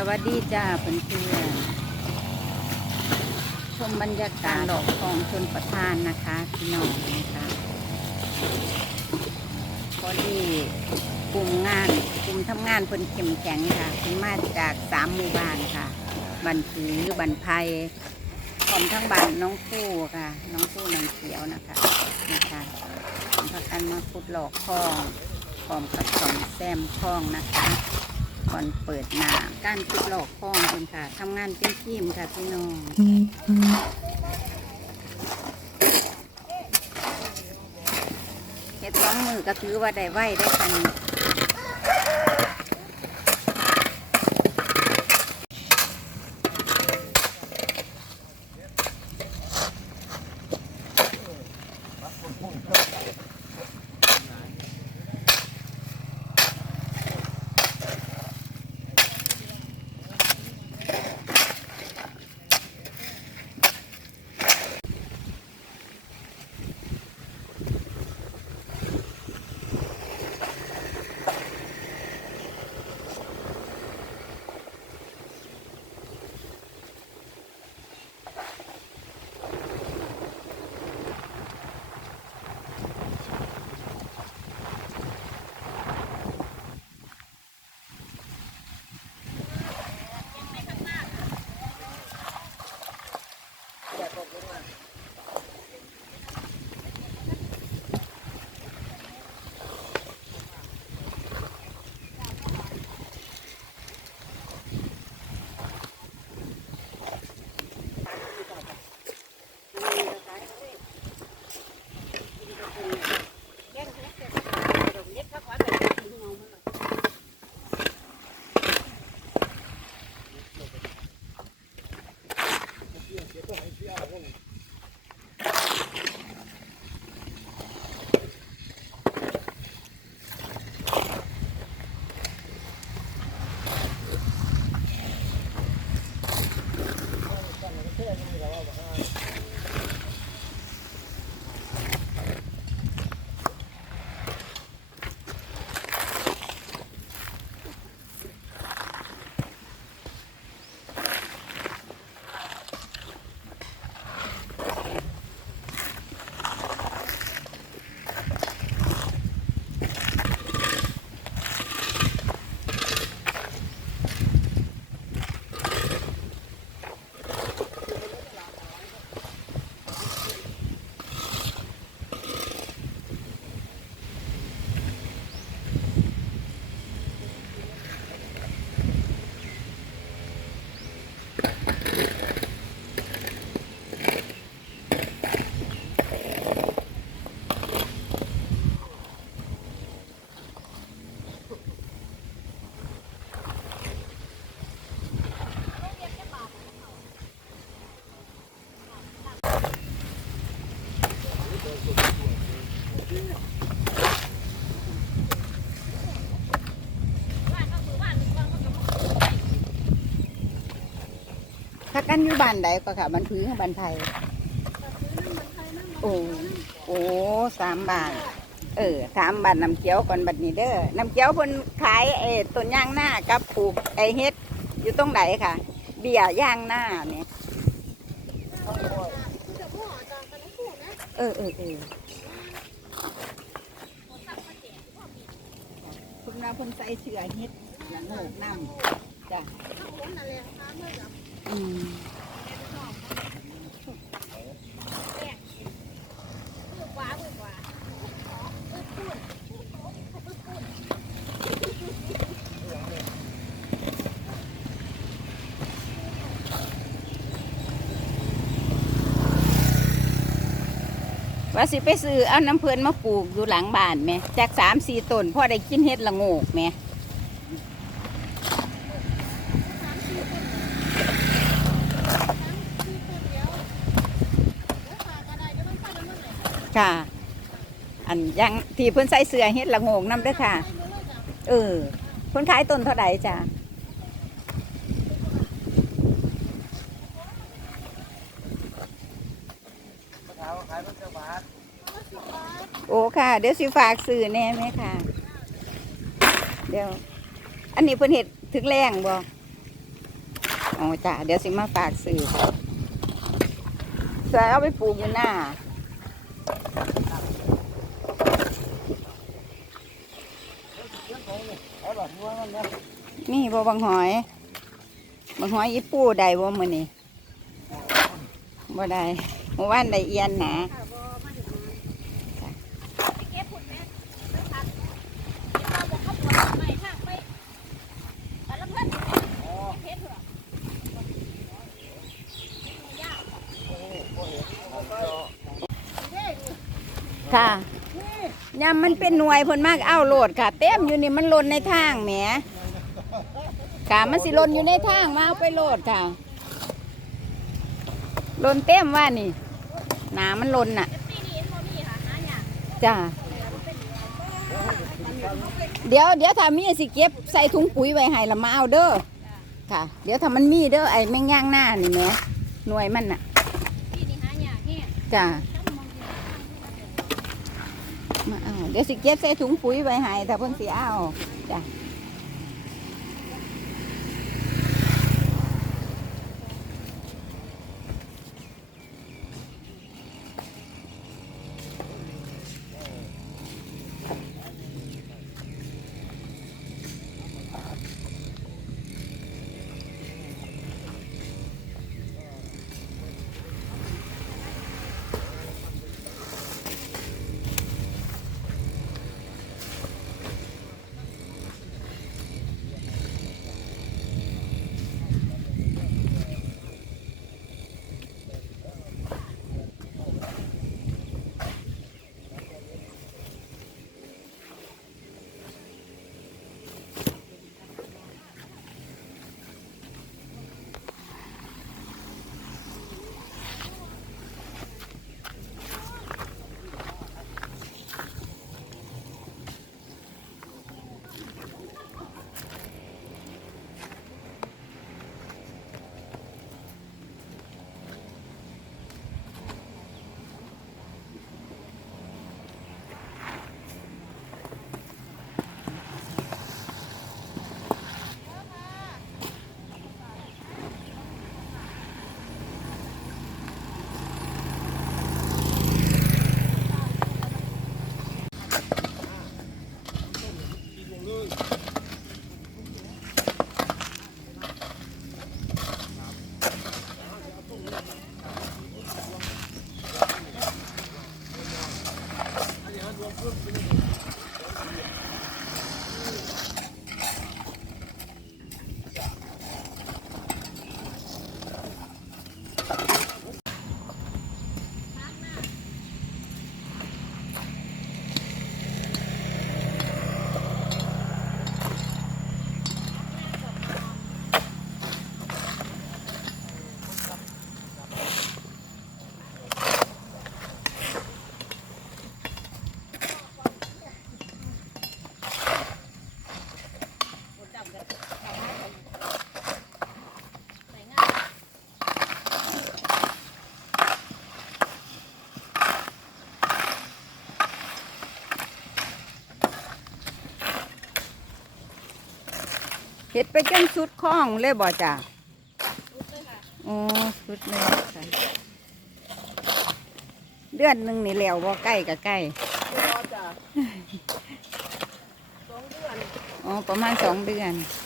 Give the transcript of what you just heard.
สวัสดีจ้าเพื่อนเพื่อนๆชมบรรยากาศดอกของชนประทานนะคะพี่น้องนะคะพอดีกลุ่มงานกลุ่มทำงานเพิ่นเข้มแข็งค่ะเพิ่นมาจากสามหมู่บ้านค่ะบันผือบันไพพร้อมทั้งบ้านน้องคู่ค่ะ น้องคู่นางเขียวนะคะนะคะพากันมาขุดหลอกคลองพร้อมกับสองแซมคลองนะคะ ก่อนเปิดหนาการขุดหลอกคลองคนค่ะทำงานเป็นทีมค่ะพี่น้องเฮ็ดสองมือก็ถือว่าได้ไหวได้กัน ถ้ากันอยู่บ้านใดก็ค่ะบ้านผือกับบ้านไทย โอ้โอ้สามบาท เออถามบ้านน้ำเขียวก่อนบัดนี้เด้อน้ำเขียวเพิ่นขายเออต้นย่างหน้ากับปลูกไอเฮ็ดอยู่ตรงไหนค่ะ เบี้ยย่างหน้าเนี่ยเออเออเออคุณนาเพิ่นใส่เสื้อเฮ็ดหลังโหกน้ำจ้ะอืม ว่าสิไปซื้อเอาน้ำเพลินมาปลูกอยู่หลังบ้านแหม่จากสามสี่ต้นพ่อได้กินเฮ็ดละโงกแหม่ค่ะ อันยังที่เพิ่นใส่เสื้อเฮ็ดละโงกนํเด้อค่ะ เออเพิ่นขายต้นเท่าใดจ้ะ โอ้ค่ะ เดี๋ยวสิฝากซื้อแน่ไหมค่ะ เดี๋ยว อันนี้เพิ่นเฮ็ดถึงแรงบ่อ๋อจ้ะเดี๋ยวสิมาฝากซื้อจะเอาไปปลูกอยู่หน้าเอาแบบนี้มันนะนี่บ่บางหอยบางหอยอีปูได้บ่มื้อนี้บ่ได้เมื่อวานได้เอียนหนา ค่ะยามมันเป็นหน่วยเพิ่นมากเอาโหลดค่ะ เต็มอยู่นี่มันหล่นในทางแหมค่ะมันสิหล่นอยู่ในทางมาเอาไปโหลดค่ะหล่นเต็มว่านี่หนามันหล่นน่ะจ้าเดี๋ยวเดี๋ยวถ้ามีสิเก็บใส่ถุงปุ๋ยไว้ให้ละมาเอาเด้อค่ะ เดี๋ยวถ้ามันมีเด้อไอ้แมงย่างหน้านี่แหมหน่วยมันน่ะ จ้ะมาเอาเดี๋ยวสิเก็บใส่ถุงปุ๋ยไว้ให้ถ้าเพิ่นสิเอาจ้ะ เฮ็ดไปจนสุดคล้องเลยบ่จ้ะอ๋อสุดเลยค่ะเดือนหนึ่งนี่แล้วบ่ใกล้กับใกล้รอจ้ะสองเดือนอ๋อประมาณสองเดือนส